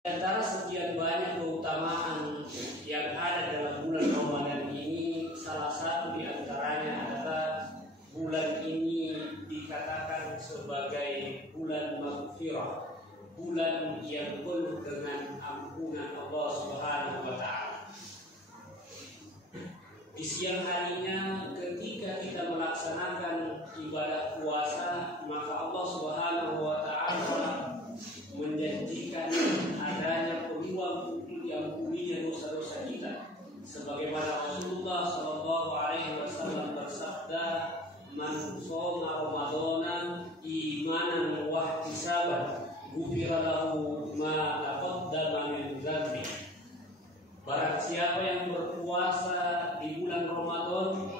Di antara sekian banyak keutamaan yang ada dalam bulan Ramadan ini, salah satu di antaranya adalah bulan ini dikatakan sebagai bulan maghfirah, bulan yang penuh dengan ampunan Allah Subhanahu wa Ta'ala. Di siang harinya ketika kita melaksanakan ibadah puasa, maka Allah Subhanahu wa Ta'ala menjanjikan adanya peluang untuk diampuninya dosa-dosa kita, sebagaimana Rasulullah Shallallahu Alaihi Wasallam bersabda, "Man shoma Ramadana imanan wa ihtisaban, ghufira lahu ma taqaddama min dzanbi." Barang siapa yang berpuasa di bulan Ramadan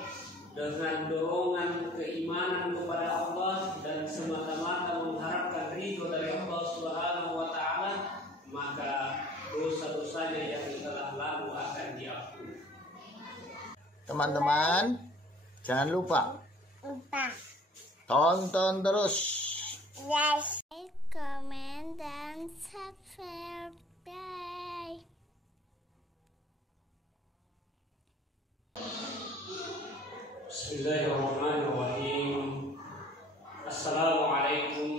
dengan dorongan keimanan kepada Allah dan semata-mata mengharapkan ridho dari Allah Subhanahu wa Ta'ala, maka dosa-dosanya yang telah lalu akan diampuni. Teman-teman, jangan lupa tonton terus, like, comment, dan subscribe. Bismillahirrahmanirrahim. Assalamualaikum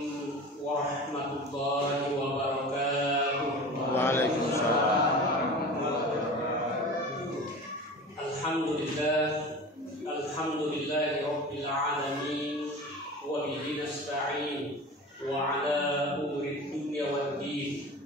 warahmatullahi wabarakatuh. Waalaikumsalam. Alhamdulillahi rabbil alamin, wa bihi nasta'in, wa ala umuri dunya waddin,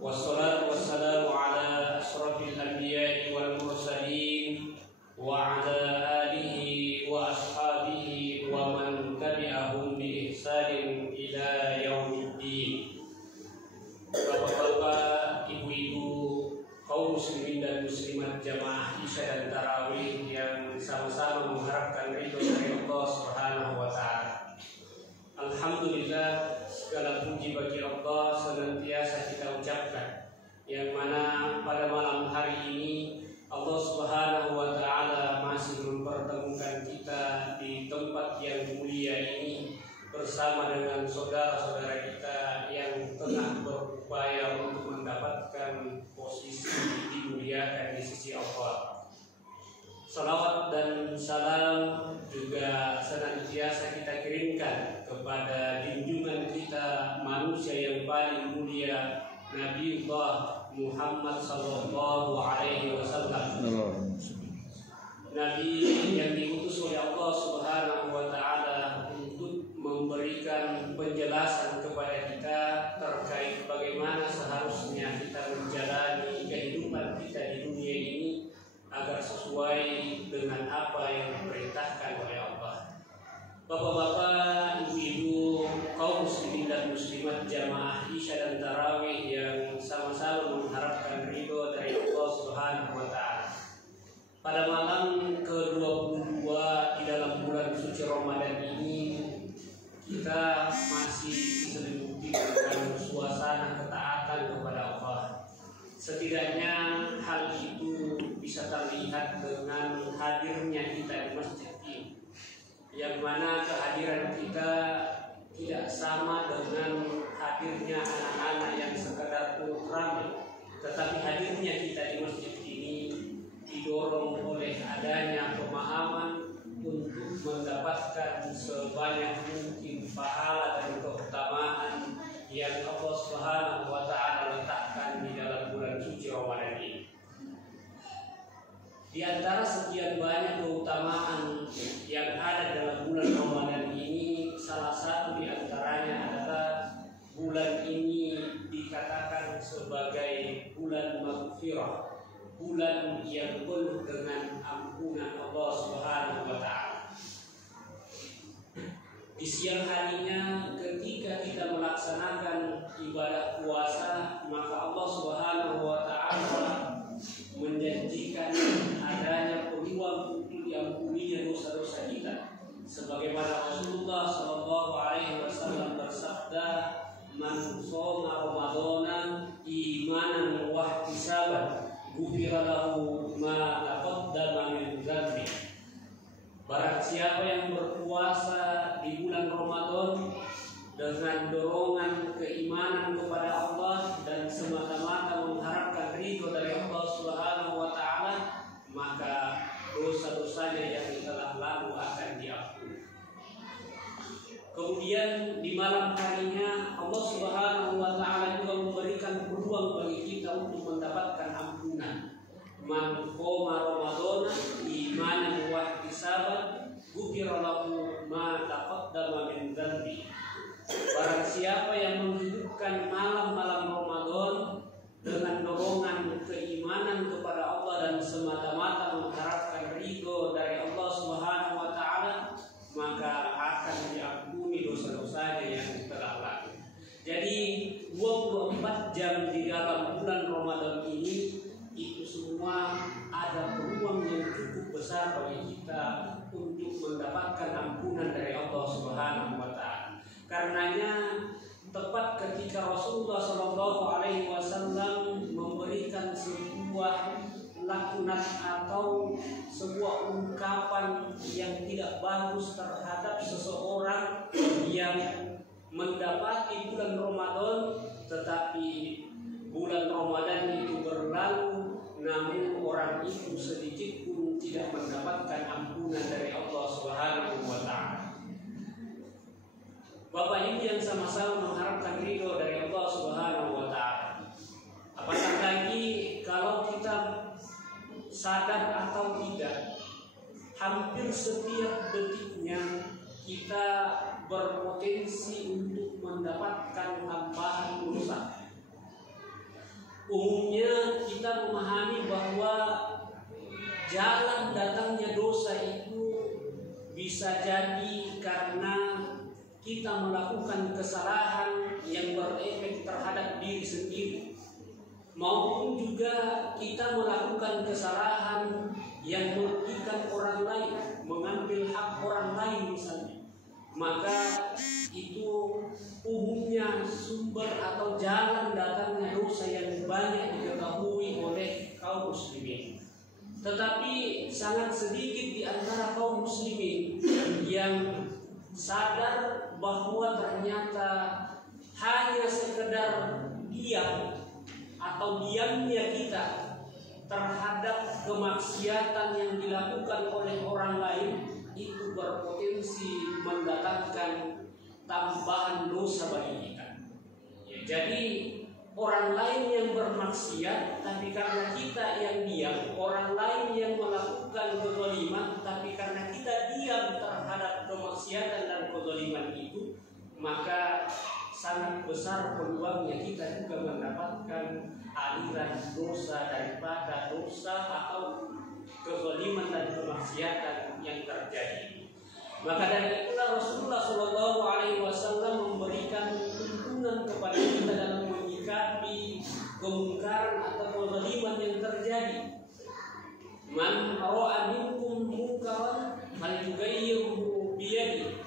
wassalatu wassalamu ala asrafil anbiya'i wal mursalin, wa ala alihi wa ashabihi wa man tabi'ahum bi ihsanin ila yaumiddin. Bapak-bapak, ibu-ibu, kaum muslimin dan muslimat jamaah Isya dan Tarawih yang sama-sama mengharapkan ridho dari Allah Subhanahu wa Ta'ala. Alhamdulillah, segala puji bagi Allah senantiasa kita ucapkan, yang mana pada malam hari ini Allah Subhanahu wa Ta'ala masih mempertemukan kita di tempat yang mulia ini bersama dengan saudara-saudara kita yang tengah berupaya untuk mendapatkan posisi dimuliakan di sisi Allah. Salawat dan salam juga senantiasa kita kirimkan kepada junjungan kita, manusia yang paling mulia, Nabiullah Muhammad sallallahu alaihi wasallam. Nabi yang diutus oleh Allah Subhanahu wa Ta'ala untuk memberikan penjelasan kepada kita terkait bagaimana seharusnya kita menjalani kehidupan kita di dunia ini agar sesuai dengan apa yang diperintahkan oleh Allah. Bapak-bapak, ibu-ibu, kaum muslimin dan muslimat jamaah Isya dan Tarawih yang sama-sama mengharapkan ridho dari Allah Subhanahu wa Ta'ala. Pada malam ke-22 di dalam bulan suci Ramadan ini, kita masih diselimuti dengan suasana ketaatan kepada Allah. Setidaknya hal itu bisa terlihat dengan hadirnya kita di masjid ini, yang mana kehadiran kita tidak sama dengan hadirnya anak-anak yang sekedar turut ramai, tetapi hadirnya kita di masjid ini didorong oleh adanya pemahaman untuk mendapatkan sebanyak mungkin pahala dan keutamaan yang Allah Subhanahu wa Ta'ala letakkan di dalam bulan suci Ramadan ini. Di antara sekian banyak keutamaan yang ada dalam bulan Ramadan ini, salah satu di antaranya adalah bulan ini dikatakan sebagai bulan maghfirah, bulan yang penuh dengan ampunan Allah Subhanahu wa Ta'ala. Di siang harinya ketika kita melaksanakan ibadah puasa, maka Allah Subhanahu wa Ta'ala menjanjikan adanya peluang untuk diampuninya dosa-dosa kita, sebagaimana Rasulullah Shallallahu Alaihi Wasallam bersabda, "Man shoma Ramadana imanan wa ihtisaban, ghufira lahu ma taqaddama min dzanbi." Barang siapa yang berpuasa di bulan Ramadan dengan dorongan keimanan kepada Allah dan semata-mata Kemudian di malam harinya Allah Subhanahu wa taala juga memberikan peluang bagi kita untuk mendapatkan ampunan. Man qoma Ramadhana imanan wa ihtisaban ghufira lahu ma taqaddama min dzanbi. Barang siapa yang menghidupkan malam-malam Ramadan dengan dorongan keimanan kepada Allah dan semata-mata mengharapkan ridho dari Allah Subhanahu wa taala, maka akan diampuni dosa-dosanya yang telah lalu. Jadi 24 jam di dalam bulan Ramadan ini itu semua ada peluang yang cukup besar bagi kita untuk mendapatkan ampunan dari Allah Subhanahu wa taala. Karenanya tepat ketika Rasulullah SAW memberikan sebuah laknat atau sebuah ungkapan yang tidak bagus terhadap seseorang yang mendapati bulan Ramadan, tetapi bulan Ramadan itu berlalu namun orang itu sedikit pun tidak mendapatkan ampunan dari Allah Subhanahu wa taala. Bapak Ibu yang sama-sama mengharapkan ridho dari Allah Subhanahu wa taala. Apatah lagi kalau kita sadar atau tidak, hampir setiap detiknya kita berpotensi untuk mendapatkan tambahan dosa. Umumnya kita memahami bahwa jalan datangnya dosa itu bisa jadi karena kita melakukan kesalahan yang berefek terhadap diri sendiri, maupun juga kita melakukan kesalahan yang merugikan orang lain, mengambil hak orang lain misalnya. Maka itu umumnya sumber atau jalan datangnya dosa yang banyak diketahui oleh kaum muslimin. Tetapi sangat sedikit di antara kaum muslimin yang sadar bahwa ternyata hanya sekedar diam atau diamnya kita terhadap kemaksiatan yang dilakukan oleh orang lain itu berpotensi mendatangkan tambahan dosa bagi kita. Ya, jadi orang lain yang bermaksiat tapi karena kita yang diam, orang lain yang melakukan kezaliman tapi karena kita diam terhadap kemaksiatan dan kezaliman itu, maka sangat besar peluangnya kita juga mendapatkan aliran dosa daripada dosa atau kezaliman dan kemaksiatan yang terjadi. Maka dari itulah Rasulullah SAW memberikan tuntunan kepada kita dalam menyikapi kemungkaran atau kezaliman yang terjadi. Man ra'a minkum munkaran falyughayyirhu biyadihi.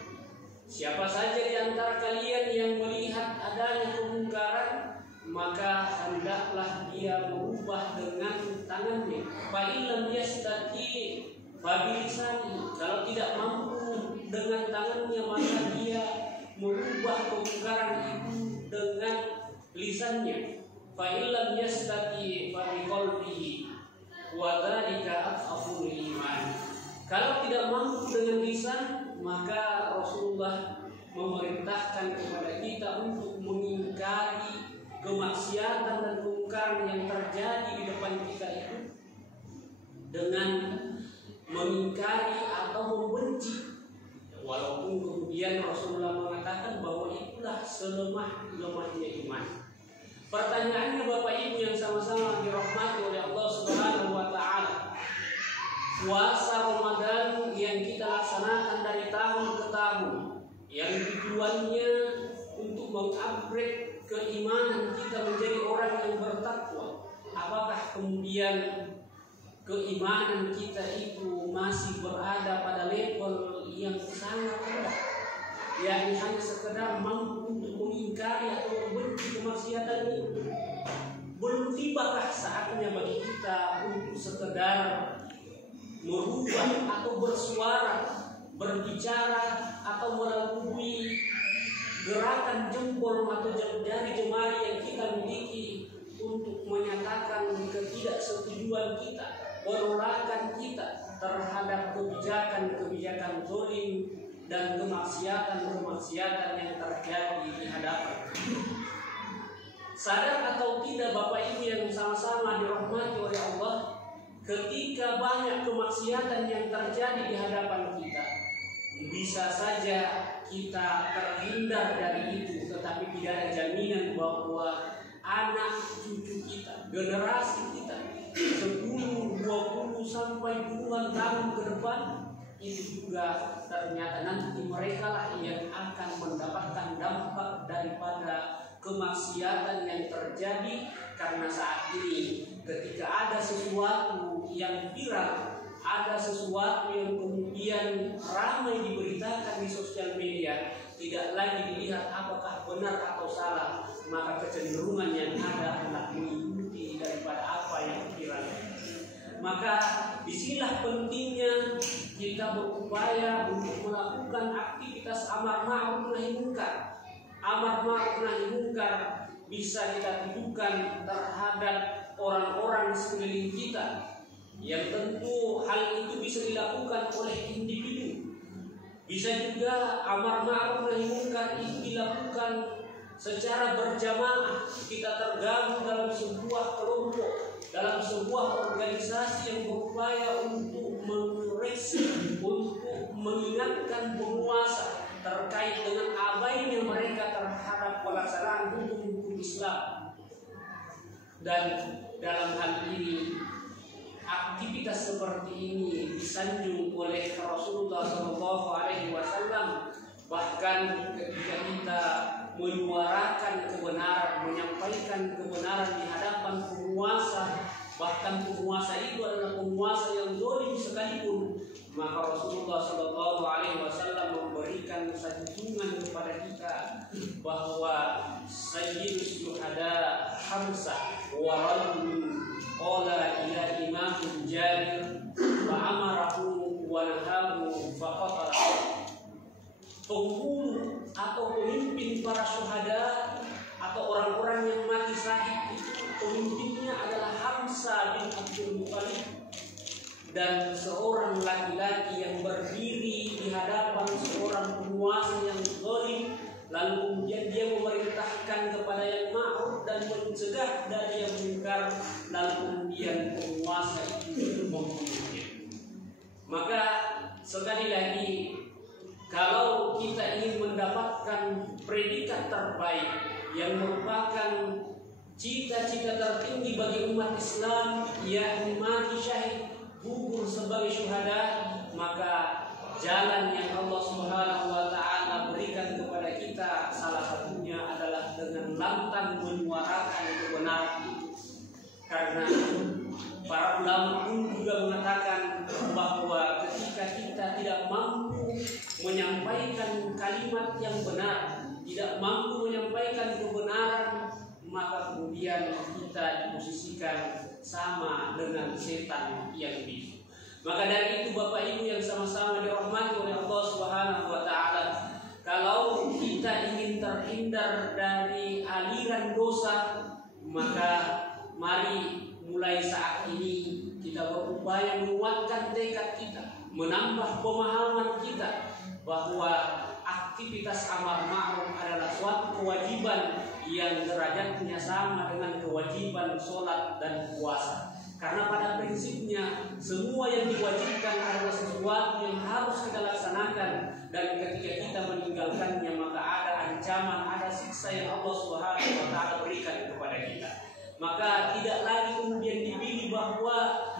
Siapa saja di antara kalian yang melihat adanya kemungkaran, maka hendaklah dia merubah dengan tangannya. Fa illam yastati fa bilisanihi. Kalau tidak mampu dengan tangannya, maka dia merubah kemungkaran itu dengan lisannya. Fa illam yastati fa biqalbihi wa dzalika adhaful iman. Kalau tidak mampu dengan lisan, maka Rasulullah memerintahkan kepada kita untuk mengingkari kemaksiatan dan kemungkaran yang terjadi di depan kita itu dengan mengingkari atau membenci. Walaupun kemudian Rasulullah mengatakan bahwa itulah selemah-lemahnya iman. Pertanyaannya Bapak Ibu yang sama-sama dirahmati oleh Allah Subhanahu wa taala, puasa Ramadan yang kita laksanakan dari tahun ke tahun, yang tujuannya untuk mengupgrade keimanan kita menjadi orang yang bertakwa, apakah kemudian keimanan kita itu masih berada pada level yang sangat rendah, yakni hanya sekedar mampu untuk mengingkari atau membenci kemaksiatan itu? Belum tibakah saatnya bagi kita untuk sekedar merubah atau bersuara, berbicara atau melalui gerakan jempol atau jari jemari yang kita miliki untuk menyatakan ketidaksetujuan kita, penolakan kita terhadap kebijakan-kebijakan zalim dan kemaksiatan yang terjadi di hadapan kita. Sadar atau tidak Bapak Ibu yang sama-sama dirahmati oleh Allah, ketika banyak kemaksiatan yang terjadi di hadapan kita, bisa saja kita terhindar dari itu, tetapi tidak ada jaminan bahwa anak cucu kita, generasi kita 10, 20 sampai puluhan tahun ke depan itu juga ternyata nanti mereka lah yang akan mendapatkan dampak daripada kemaksiatan yang terjadi. Karena saat ini ketika ada sesuatu yang viral, ada sesuatu yang kemudian ramai diberitakan di sosial media, tidak lagi dilihat apakah benar atau salah, maka kecenderungan yang ada adalah mengikuti daripada apa yang viral. Maka disinilah pentingnya kita berupaya untuk melakukan aktivitas amar ma'ruf nahi munkar. Amar ma'ruf nahi munkar bisa kita tujukan terhadap orang-orang sekeliling kita, yang tentu hal itu bisa dilakukan oleh individu. Bisa juga amar ma'ruf nahi munkar itu dilakukan secara berjamaah. Kita tergabung dalam sebuah kelompok, dalam sebuah organisasi yang berupaya untuk mengoreksi, untuk mengingatkan penguasa terkait dengan abainya mereka terhadap pelaksanaan hukum Islam. Dan dalam hal ini aktivitas seperti ini disanjung oleh Rasulullah SAW. Bahkan ketika kita menyuarakan kebenaran, menyampaikan kebenaran di hadapan penguasa, bahkan penguasa itu adalah penguasa yang zalim sekalipun, maka Rasulullah SAW memberikan sanjungan kepada kita bahwa sayyidus syuhada Hamzah wa rajulun qala ila imam Jabir wa amarahu wa nahahu faqatala. Penghulu atau pemimpin para syuhada atau orang-orang yang mati syahid itu pemimpinnya adalah Hamzah bin Abdul Muttalib, dan seorang laki-laki yang berdiri di hadapan seorang penguasa yang zalim, lalu kemudian dia memerintahkan kepada yang ma'ruf dan mencegah dari yang munkar, lalu kemudian penguasa itu membunuhnya. Maka sekali lagi, kalau kita ingin mendapatkan predikat terbaik yang merupakan cita-cita tertinggi bagi umat Islam, yakni mati syahid, gugur sebagai syuhada, maka jalan yang Allah Subhanahu wa taala berikan kepada kita salah satunya adalah dengan lantang menyuarakan kebenaran itu. Karena para ulama pun juga mengatakan bahwa ketika kita tidak mampu menyampaikan kalimat yang benar, tidak mampu menyampaikan kebenaran, maka kemudian kita diposisikan sama dengan setan yang bisu. Maka dari itu Bapak Ibu yang sama-sama dirahmati oleh Allah Subhanahu wa taala, kalau kita ingin terhindar dari aliran dosa, maka mari mulai saat ini kita berupaya menguatkan tekad kita, menambah pemahaman kita bahwa aktivitas amar ma'ruf adalah suatu kewajiban yang derajatnya sama dengan kewajiban sholat dan puasa. Karena pada prinsipnya semua yang diwajibkan adalah sesuatu yang harus kita laksanakan, dan ketika kita meninggalkannya maka ada ancaman, ada siksa yang Allah Subhanahu wa taala berikan kepada kita. Maka tidak lagi kemudian dipilih bahwa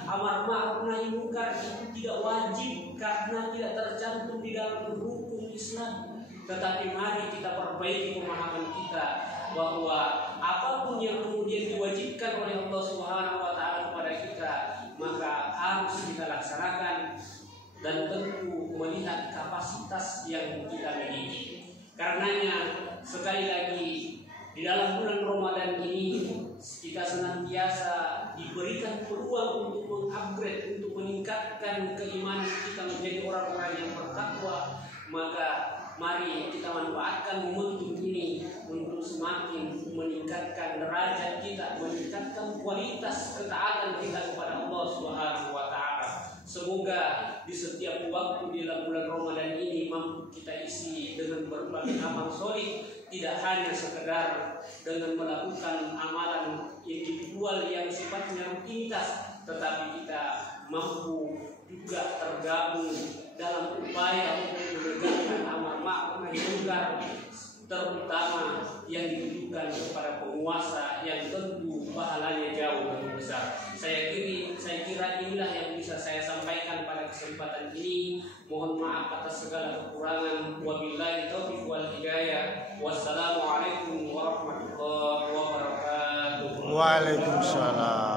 amar ma'ruf nahi munkar itu tidak wajib karena tidak tercantum di dalam hukum Islam. Tetapi mari kita perbaiki pemahaman kita bahwa apapun yang kemudian diwajibkan oleh Allah Subhanahu wa taala kepada kita, maka harus kita laksanakan, dan tentu melihat kapasitas yang kita miliki. Karenanya sekali lagi di dalam bulan Ramadan ini kita senantiasa diberikan peluang untuk mengupgrade, untuk meningkatkan keimanan kita menjadi orang-orang yang bertakwa. Maka mari kita manfaatkan momentum ini untuk semakin meningkatkan derajat kita, meningkatkan kualitas ketaatan kita kepada Allah Subhanahu wa taala. Semoga di setiap waktu di dalam bulan Ramadan ini mampu kita isi dengan berbagai amal solid, tidak hanya sekedar dengan melakukan amalan individual yang sifatnya rutinitas, tetapi kita mampu juga tergabung dalam upaya untuk menegakkan amar ma'ruf nahi munkar, terutama yang ditujukan kepada penguasa yang tentu pahalanya jauh lebih besar. Saya kira inilah yang bisa saya sampaikan pada kesempatan ini. Mohon maaf atas segala kekurangan. Wabillahi taufiq wal hidayah. Wassalamualaikum warahmatullahi wabarakatuh. Waalaikumsalam.